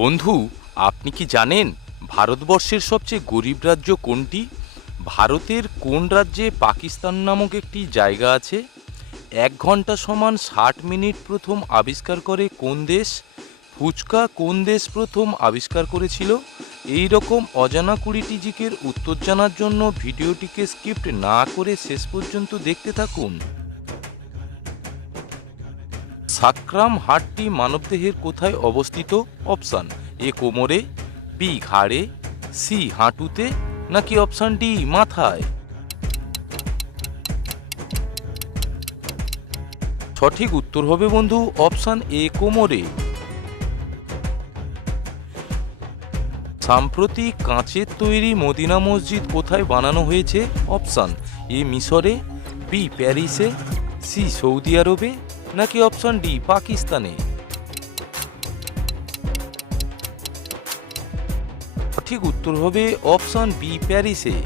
বন্ধু, আপনি কি জানেন ভারতবর্ষের সবচেয়ে গরিব রাজ্য কোনটি? ভারতের কোন রাজ্যে পাকিস্তান নামক একটি জায়গা আছে? এক ঘণ্টা সমান ষাট মিনিট প্রথম আবিষ্কার করে কোন দেশ? ফুচকা কোন দেশ প্রথম আবিষ্কার করেছিল? এই রকম অজানা কুড়িটি জিকের উত্তর জানার জন্য ভিডিওটিকে স্কিপ্ট না করে শেষ পর্যন্ত দেখতে থাকুন। সাক্রাম হাটটি মানবদেহের কোথায় অবস্থিত? অপশান এ কোমরে, বি ঘাড়ে, সি হাঁটুতে, নাকি অপশান ডি মাথায়? সঠিক উত্তর হবে বন্ধু অপশান এ কোমরে। সাম্প্রতিক কাঁচের তৈরি মদিনা মসজিদ কোথায় বানানো হয়েছে? অপশান এ মিশরে, বি প্যারিসে, সি সৌদি আরবে নাকি অপশন ডি পাকিস্তানে? সঠিক উত্তর হবে অপশন বি প্যারিসে।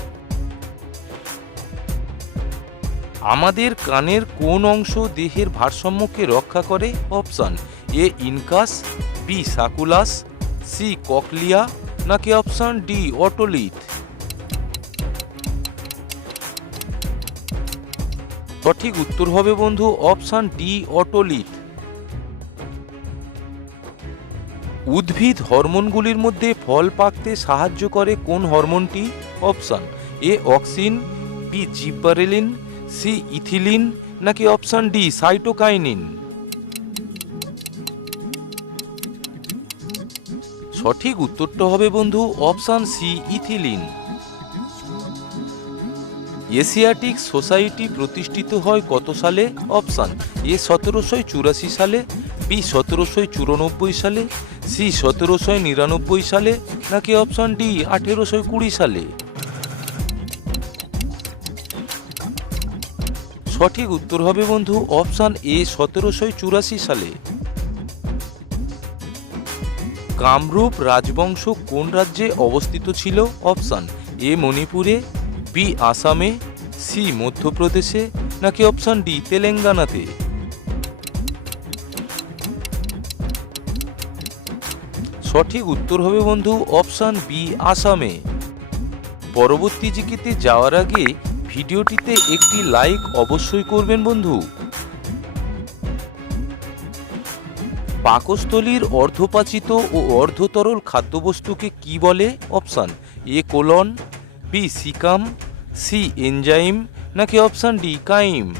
আমাদের কানের কোন অংশ দেহের ভারসাম্যকে রক্ষা করে? Option A incus B sacculus C cochlea, নাকি অপশন ডি অটোলিথ? সঠিক উত্তর হবে বন্ধু অপশান ডি, অটোলিথ। উদ্ভিদ হরমোনগুলির মধ্যে ফল পাকতে সাহায্য করে কোন হরমোনটি? Option A, auxin, B gibberellin C, ethylene, নাকি অপশান ডি, সাইটোকাইনিন? সঠিক উত্তরটা হবে বন্ধু option C, ethylene. Asiatic society প্রতিষ্ঠিত হয় কত সালে? অপশান এ সতেরোশো চুরাশি সালে, বি সতেরোশো চুরানব্বই সালে, সি সতেরোশো নিরানব্বই সালে, নাকি অপশান ডি আঠেরোশো কুড়ি সালে? সঠিক উত্তর হবে বন্ধু অপশান এ সতেরোশো চুরাশি সালে। কামরূপ রাজবংশ কোন রাজ্যে অবস্থিত ছিল? অপশান এ মণিপুরে বি আসামে, সি মধ্যপ্রদেশে, নাকি অপশান ডি তেলেঙ্গানাতে? সঠিক উত্তর হবে বন্ধু অপশান বি আসামে। পরবর্তী জিকিতে যাওয়ার আগে ভিডিওটিতে একটি লাইক অবশ্যই করবেন বন্ধু। পাকস্থলীর অর্ধপাচিত ও অর্ধতরল খাদ্যবস্তুকে কি বলে? Option A colon, B caecum C enzyme নাকি অপশান ডি কাইম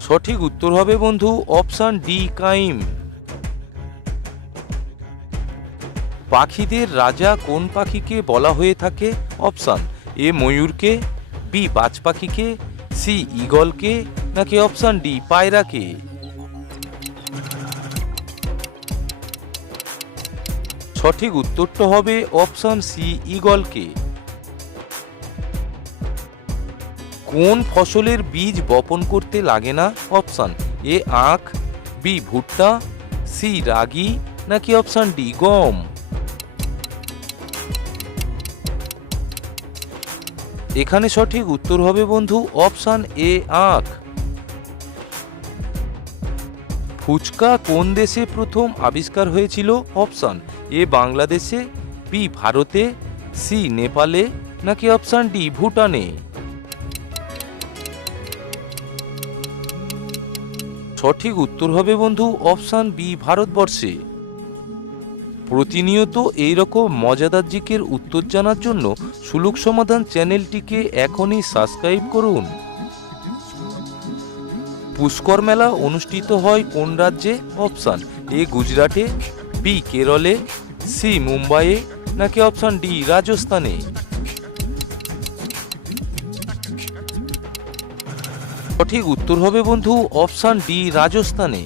সঠিক উত্তর হবে বন্ধু অপশান ডি কাইম পাখিদের রাজা কোন পাখিকে বলা হয়ে থাকে? অপশান এ ময়ূরকে বি বাজ পাখিকে সি ইগলকে নাকি অপশান ডি পায়রাকে? সঠিক উত্তরটা হবে অপশান সি ইগলকে কোন ফসলের বীজ বপন করতে লাগে না? অপশান এ আখ বি ভুট্টা সি রাগি, নাকি অপশান ডি গম? এখানে সঠিক উত্তর হবে বন্ধু অপশান এ আখ। ফুচকা কোন দেশে প্রথম আবিষ্কার হয়েছিল? অপশান এ বাংলাদেশে, বি ভারতে, সি নেপালে, নাকি অপশান ডি ভুটানে? সঠিক উত্তর হবে বন্ধু অপশান বি ভারতবর্ষে। প্রতিনিয়ত এই রকম মজাদার জিকের উত্তর জানার জন্য সুলুক সমাধান চ্যানেলটিকে এখনই সাবস্ক্রাইব করুন। পুষ্কর মেলা অনুষ্ঠিত হয় কোন রাজ্যে? অপশান এ গুজরাটে বি কেরলে সি মুম্বাইয়ে, নাকি অপশান ডি রাজস্থানে? সঠিক উত্তর হবে বন্ধু অপশান ডি রাজস্থানে।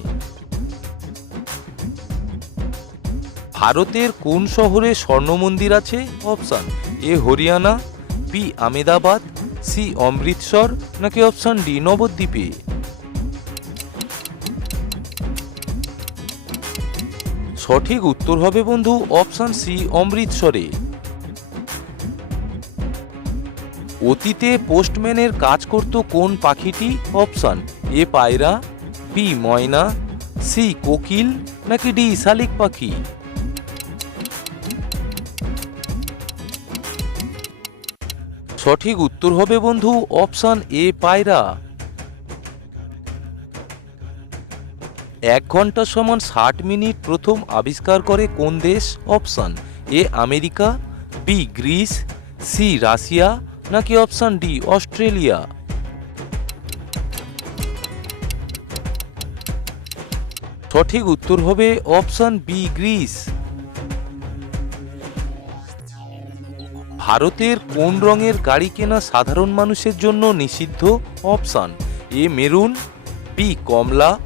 ভারতের কোন শহরে স্বর্ণ মন্দির আছে? Option A Haryana B Ahmedabad C Amritsar, নাকি অপশান ডি নবদ্বীপে? সঠিক উত্তর হবে বন্ধু অপশান সি, অমৃতসরে। অতীতে পোস্টম্যানের কাজ করত কোন পাখিটি? অপশান এ, পায়রা, বি, ময়না, সি, কোকিল, নাকি ডি, শালিক পাখি? সঠিক উত্তর হবে বন্ধু অপশান এ, পায়রা। এক ঘণ্টা সমান ষাট মিনিট প্রথম আবিষ্কার করে কোন দেশ? Option A, America, B, Greece, C, Russia, নাকি অপশান ডি, অস্ট্রেলিয়া? সঠিক উত্তর হবে অপশান বি, গ্রিস। ভারতের কোন রঙের গাড়ি কেনা সাধারণ মানুষের জন্য নিষিদ্ধ? অপশান এ, মেরুন, বি, কমলা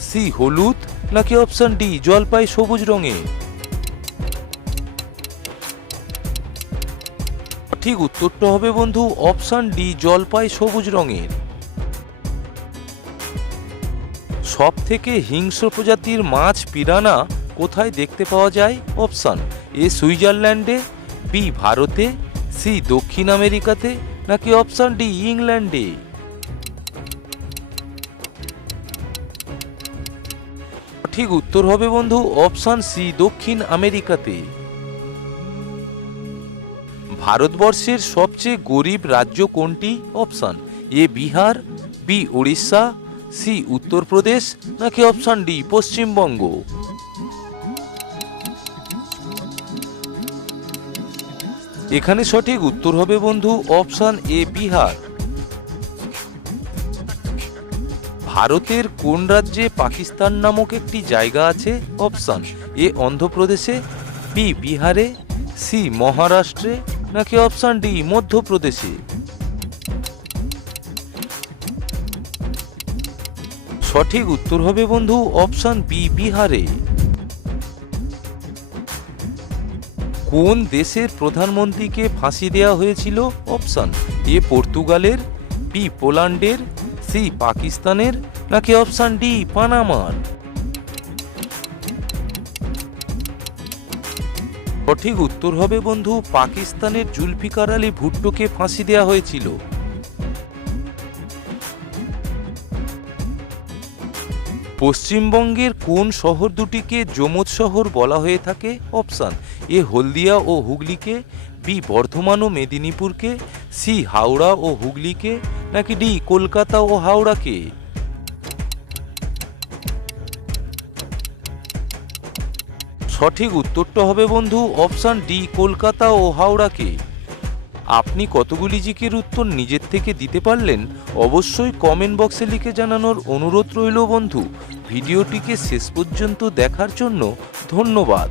সি হলুদ, নাকি অপশান ডি জলপাই সবুজ রঙে? ঠিক উত্তরটা হবে বন্ধু অপশান ডি জলপাই সবুজ রঙের। সব থেকে হিংস্র প্রজাতির মাছ পিরানা কোথায় দেখতে পাওয়া যায়? অপশান এ সুইজারল্যান্ডে বি ভারতে সি দক্ষিণ আমেরিকাতে, নাকি অপশান ডি ইংল্যান্ডে? ঠিক উত্তর হবে বন্ধু অপশান সি, দক্ষিণ আমেরিকাতে। ভারতবর্ষের সবচেয়ে গরিব রাজ্য কোনটি? Option A, Bihar, B Orissa C, Uttar Pradesh, নাকি অপশান ডি, পশ্চিমবঙ্গ? এখানে সঠিক উত্তর হবে বন্ধু অপশান এ, বিহার। ভারতের কোন রাজ্যে পাকিস্তান নামক একটি জায়গা আছে? অপশান এ, অন্ধ্রপ্রদেশে, বি, বিহারে, সি, মহারাষ্ট্রে, নাকি অপশান ডি, মধ্যপ্রদেশে? সঠিক উত্তর হবে বন্ধু অপশান বি, বিহারে। কোন দেশের প্রধানমন্ত্রীকে ফাঁসি দেওয়া হয়েছিল? অপশান এ, পর্তুগালের, বি, পোল্যান্ডের সি পাকিস্তানের নাকি অপশান ডি পানামার? সঠিক উত্তর হবে বন্ধু, পাকিস্তানের জুলফিকার আলী ভুট্টোকে ফাঁসি দেওয়া হয়েছিল। পশ্চিমবঙ্গের কোন শহর দুটিকে যমজ শহর বলা হয়ে থাকে? অপশান, এ হলদিয়া ও হুগলিকে, বি বর্ধমান ও মেদিনীপুরকে, সি হাওড়া ও হুগলিকে নাকি ডি, কলকাতা ও হাওড়াকে সঠিক উত্তরটা হবে বন্ধু অপশান ডি, কলকাতা ও হাওড়াকে আপনি কতগুলি জিকের উত্তর নিজের থেকে দিতে পারলেন, অবশ্যই কমেন্ট বক্সে লিখে জানানোর অনুরোধ রইল বন্ধু। ভিডিওটিকে শেষ পর্যন্ত দেখার জন্য ধন্যবাদ।